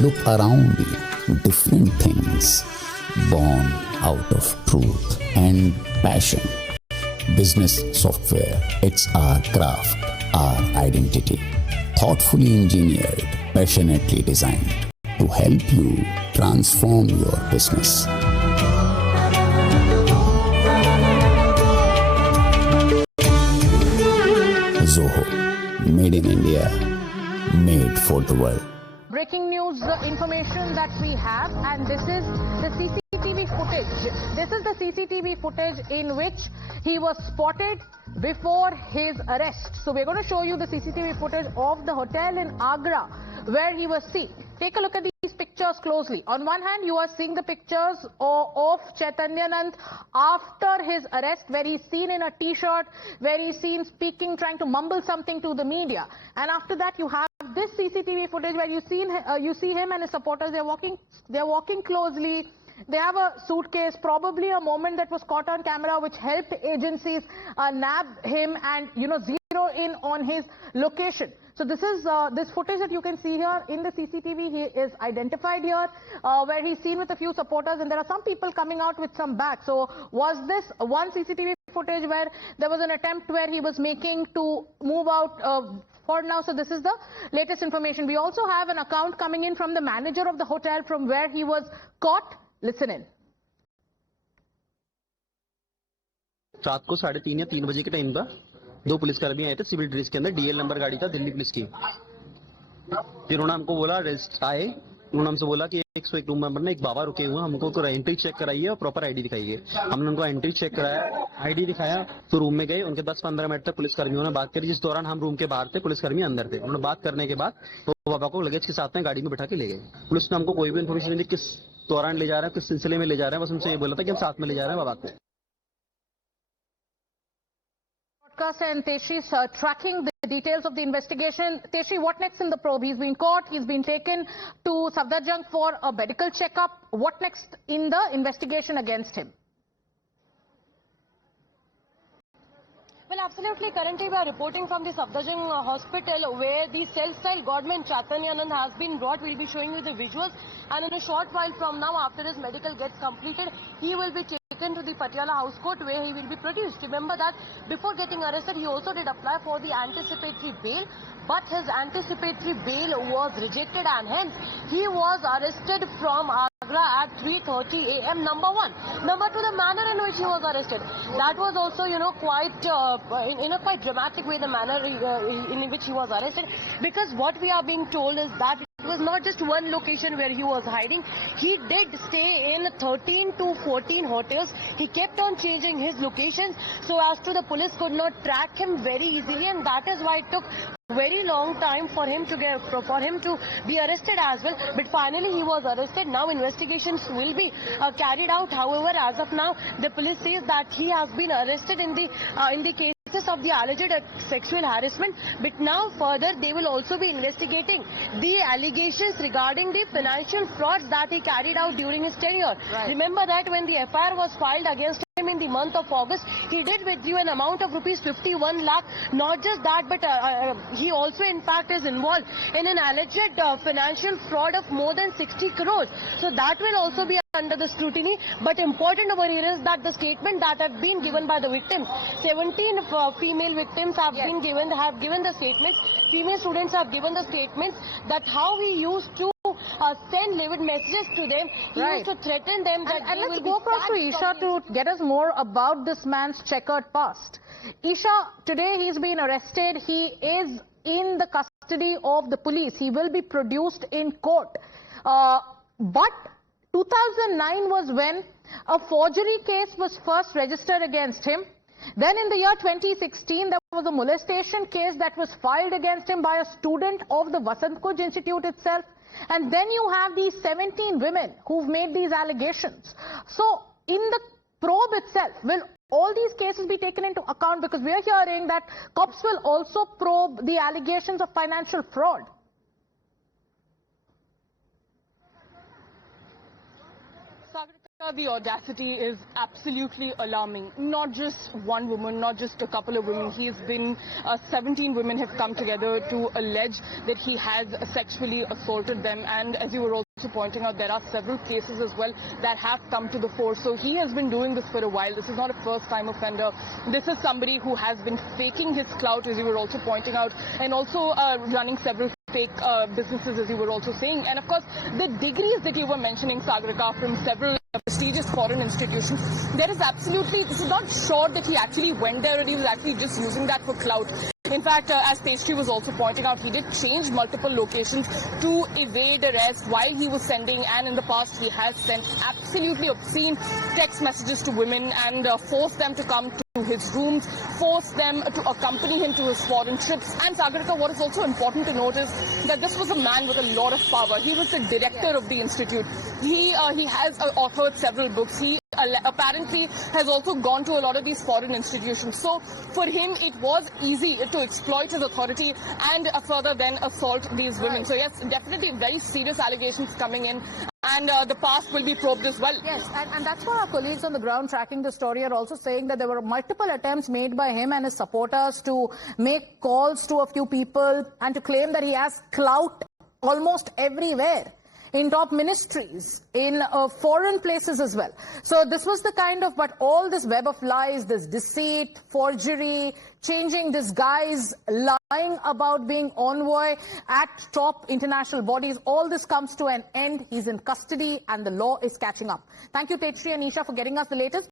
Look around you. Different things born out of truth and passion. Business software. It's our craft, our identity. Thoughtfully engineered, passionately designed to help you transform your business. Zoho, made in India, made for the world. Breaking news information that we have, and this is the CCTV footage. This is the CCTV footage in which he was spotted before his arrest. So we're going to show you the CCTV footage of the hotel in Agra where he was seen. Take a look at these pictures closely. On one hand, you are seeing the pictures of Chaitanyanand after his arrest, where he's seen in a t-shirt, where he's seen speaking, trying to mumble something to the media. And after that, you have this CCTV footage where you see him and his supporters. They're walking closely. They have a suitcase, probably a moment that was caught on camera, which helped agencies nab him and zero in on his location. So this is this footage that you can see here in the CCTV. He is identified here, where he's seen with a few supporters, and there are some people coming out with some bags. So was this one CCTV footage where there was an attempt where he was making to move out for now? So this is the latest information. We also have an account coming in from the manager of the hotel from where he was caught. Listen in. रात को 3:30 या 3 बजे के time का 2 पुलिसकर्मी आए थे civil dress के अंदर, डीएल नंबर गाड़ी था दिल्ली पुलिस की। फिर उन्होंने हमको बोला, रेस्ट आए, उन्होंने हमसे बोला कि 101 रूम नंबर में एक बाबा रुके हुए हैं, हमको एंट्री चेक कराइए और प्रॉपर आईडी दिखाइए। हमने उनको एंट्री चेक कराया, आईडी दिखाया, तो रूम में गए। उनके 10-15 मिनट तक पुलिसकर्मियों ने बात करी, जिस दौरान हम रूम के बाहर थे, पुलिसकर्मी अंदर थे। उन्होंने बात करने के बाद वो बाबा को लगेज के साथ में गाड़ी में बैठा के ले गए। पुलिस ने हमको कोई भी इन्फॉर्मेशन नहीं दी किस दौरान ले जा रहे हैं, किस सिलसिले में ले जा रहे हैं, बस उनसे ये बोला था कि हम साथ में ले जा रहे हैं बाबा को। And Teshi's tracking the details of the investigation. Teshi, what next in the probe? He's been caught, he's been taken to Safdarjung for a medical checkup. What next in the investigation against him? Well, absolutely. Currently, we are reporting from the Safdarjung hospital where the self-styled godman Chaitanyanand has been brought. We'll be showing you the visuals. And in a short while from now, after his medical gets completed, he will be taken to the Patiala House Court where he will be produced. Remember that before getting arrested, he also did apply for the anticipatory bail. But his anticipatory bail was rejected and hence he was arrested from Agra at 3:30 a.m. Number one. Number two, the manner in which he was arrested. That was also, quite in a quite dramatic way, the manner in which he was arrested. Because what we are being told is that it was not just one location where he was hiding. He did stay in 13 to 14 hotels. He kept on changing his locations so as to the police could not track him very easily, and that is why it took very long time for him to be arrested as well. But finally he was arrested. Now investigations will be carried out. However, as of now, the police says that he has been arrested in the cases of the alleged sexual harassment. But now further they will also be investigating the allegations regarding the financial frauds that he carried out during his tenure. Right. Remember that when the FIR was filed against him in the month of August, he did withdraw an amount of rupees 51 lakh. Not just that, but he also in fact is involved in an alleged financial fraud of more than 60 crores. So that will also be under the scrutiny. But important over here is that the statement that have been given by the victims, 17 female victims have given the statements. Female students have given the statements that how he used to send livid messages to them. He used to threaten them that and let's go across to Isha to get us more about this man's checkered past. Isha, today he's been arrested. He is in the custody of the police. He will be produced in court. But 2009 was when a forgery case was first registered against him. Then in the year 2016, there was a molestation case that was filed against him by a student of the Vasant Kuj Institute itself. And then you have these 17 women who've made these allegations. So in the probe itself, will all these cases be taken into account? Because we are hearing that cops will also probe the allegations of financial fraud. The audacity is absolutely alarming. Not just one woman, not just a couple of women. He's been 17 women have come together to allege that he has sexually assaulted them. And as you were also pointing out, there are several cases as well that have come to the fore. So he has been doing this for a while. This is not a first-time offender. This is somebody who has been faking his clout, as you were also pointing out, and also running several fake businesses, as you were also saying. And of course, the degrees that you were mentioning, Sagarika, from several prestigious foreign institutions, this is not sure that he actually went there or he was actually just using that for clout. In fact, as Pastry was also pointing out, he did change multiple locations to evade arrest while he was sending, and in the past he has sent absolutely obscene text messages to women and forced them to come to his rooms, forced them to accompany him to his foreign trips. And Sagarika, what is also important to note is that this was a man with a lot of power. He was the director of the institute. He has authored several books. He apparently has also gone to a lot of these foreign institutions. So for him, it was easy to exploit his authority and further then assault these women. So yes, definitely very serious allegations coming in. And the past will be probed as well. Yes, and that's what our colleagues on the ground tracking the story are also saying, that there were multiple attempts made by him and his supporters to make calls to a few people and to claim that he has clout almost everywhere, in top ministries, in foreign places as well. So this was the kind of, but all this web of lies, this deceit, forgery, changing disguise, lying about being envoy at top international bodies, all this comes to an end. He's in custody and the law is catching up. Thank you, Tetri and Isha, for getting us the latest.